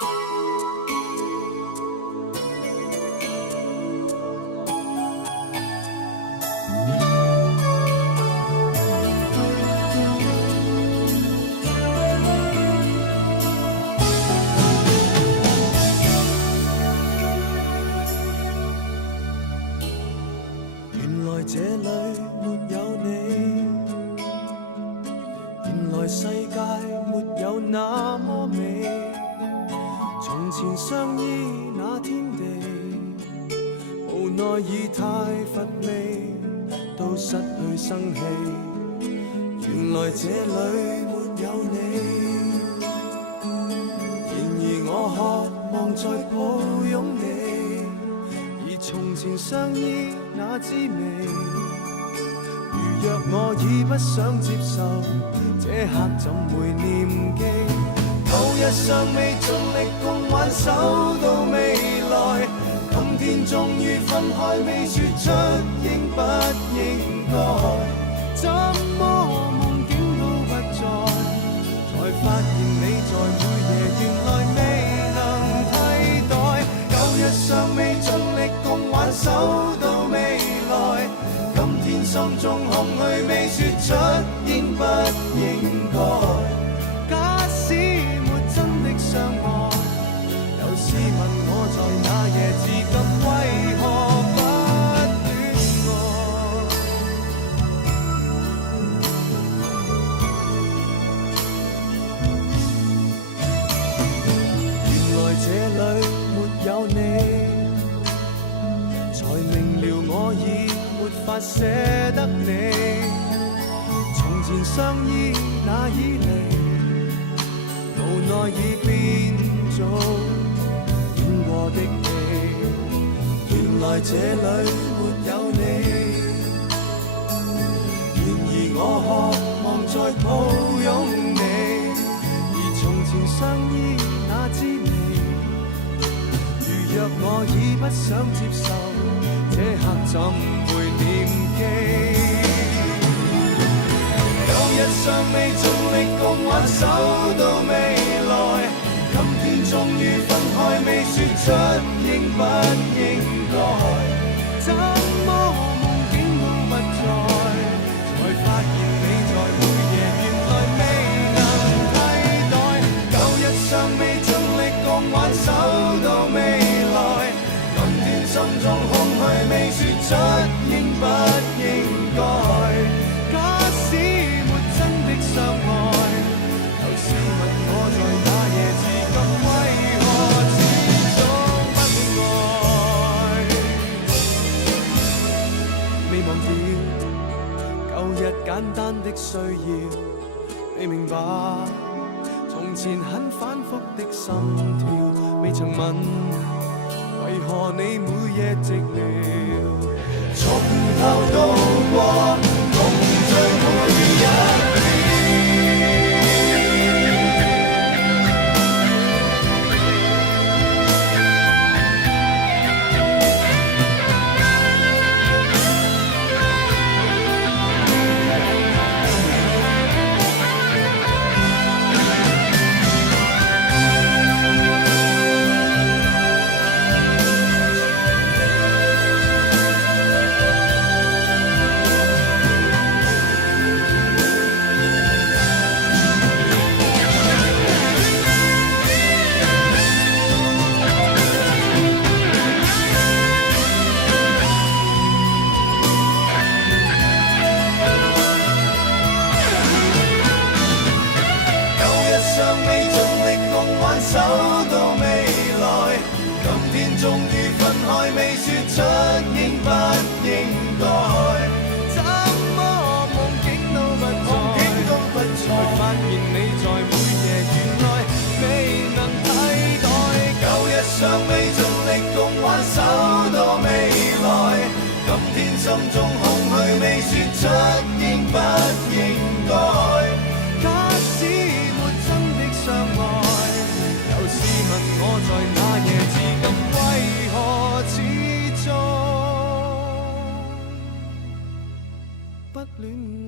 原來這裏沒有你，原來世界沒有那麼美。從前相依那天地，無奈已太乏味，都失去生氣。原來這裏沒有你，然而我渴望再抱擁你，而從前相依那滋味，如若我已不想接受，這刻怎會念記？舊日尚未盡力共挽手到未來，今天終於分開，未說出應不應該。怎麼夢境都不在，才發現你在每夜原來未能替代。舊日尚未盡力共挽手到未來，今天心中空虛未說出應不應該。假使沒真的相愛，又試問我在那夜至今為何不戀愛？原來這裏沒有你，才明了我已沒法捨得你。從前相依那以嚟，無奈已變做演過的戲。原來這裏沒有你，然而我渴望再抱擁你，而從前相依那滋味，如若我已不想接受，這刻怎會念記？舊日尚未盡力共挽手到未來，今天終於分開，未說出應不應該。怎麼夢境都不在，才發現你在每夜原來未能替代。舊日尚未盡力共挽手到未來，今天心中空虛未說出應不應該。假使沒真的相愛，又試問我在那夜至今為何始終不愛？未忘掉舊日簡單的需要，你明白從前很反覆的心跳，未曾問為何你每夜寂寥，從頭到過共聚每一秒。手到未來，今天終於分開，未說出應不應該。怎麼夢境都不在，才發現你在每夜原來未能替代。舊日尚未盡力共挽手到未來，今天心中空虛未說出應不應該。假使沒真的相愛，試問我在那夜至今為何始終不戀愛？